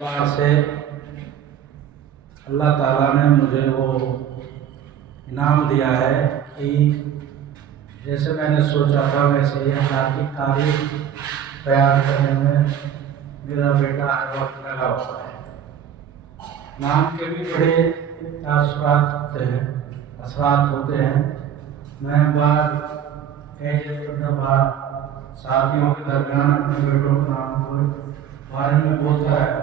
बार से अल्लाह ताला ने मुझे वो इनाम दिया है कि जैसे मैंने सोचा था वैसे ही अल्लाह की तारीफ बयान करने में मेरा बेटा हर वक्त लगा हुआ है। नाम के भी बड़े असरात होते हैं। मैं बार दफा साथियों के दरमियान अपने बेटों के नाम के बारे में बोलता है।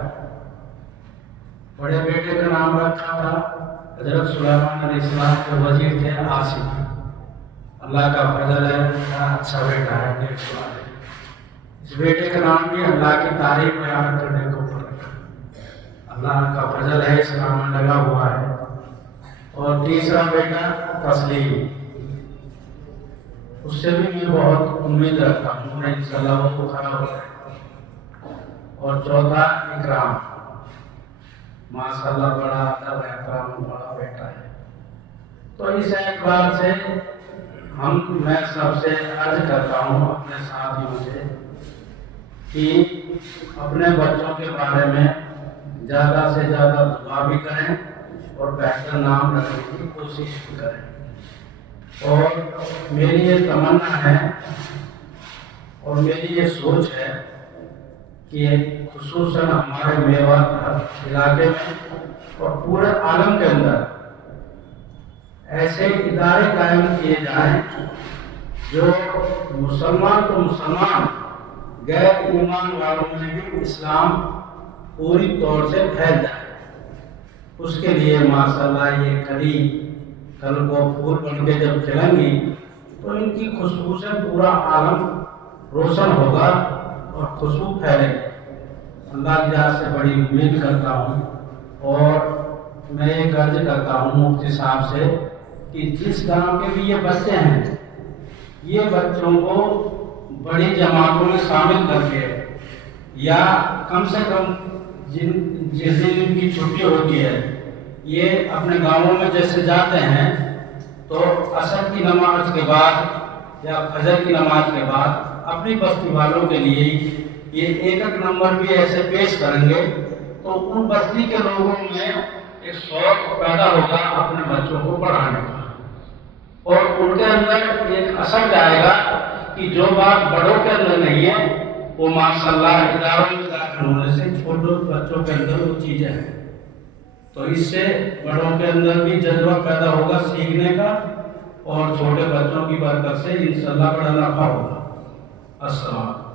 बड़े बेटे का नाम रखा था हजरत सुलेमान अलैहिस्सलाम के वजीर थे आसिफ। अल्लाह का फजल है, बड़ा अच्छा बेटा है, नेक सलाह है। इस बेटे का नाम भी अल्लाह की तारीफ बयान करने को रखा। अल्लाह का फजल है, इस नाम में लगा हुआ है। और तीसरा बेटा तस्लीम, उससे भी मैं बहुत उम्मीद रखता हूँ, इंशाअल्लाह वो खड़ा हो जाए। और चौथा इकराम, माशाअल्लाह बड़ा अदब एहतराम बड़ा बेटा है। तो इस एतबार से मैं सबसे अर्ज करता हूँ अपने साथियों से कि अपने बच्चों के बारे में ज़्यादा से ज़्यादा दुआ भी करें और बेहतर नाम रखने की कोशिश भी करें। और मेरी ये तमन्ना है और मेरी ये सोच है कि खुसूसन हमारे मेवात इलाके में और पूरे आलम के अंदर ऐसे इदारे कायम किए जाएं जो मुसलमान तो मुसलमान, गैर ईमान वालों में भी इस्लाम पूरी तौर से फैल जाए। उसके लिए माशाअल्लाह ये कली कल को फूल बन के जब खिलेंगी तो इनकी खुशबू से पूरा आलम रोशन होगा और खुशबू फैलेगी। अल्लाह की जात से बड़ी उम्मीद करता हूँ और मैं ये अर्ज करता हूँ मुफ्ती साहब से कि जिस गांव के भी ये बच्चे हैं, ये बच्चों को बड़ी जमातों में शामिल करके या कम से कम जिस दिन इनकी छुट्टी होती है, ये अपने गांवों में जैसे जाते हैं तो असर की नमाज के बाद या फजर की नमाज के बाद अपनी बस्ती वालों के लिए ये एक नंबर भी ऐसे पेश करेंगे तो उन बस्ती के लोगों में एक शौक पैदा होगा अपने बच्चों को पढ़ाने का और उनके अंदर एक असर जाएगा कि जो बात बड़ों के अंदर नहीं है वो माशाअल्लाह इदारों में दाखिल होने से छोटे बच्चों के अंदर वो चीज़ें हैं। तो इससे बड़ों के अंदर भी जज्बा पैदा होगा सीखने का और छोटे बच्चों की बरकत से इंशाअल्लाह बड़ा नफा होगा। अस्सलाम।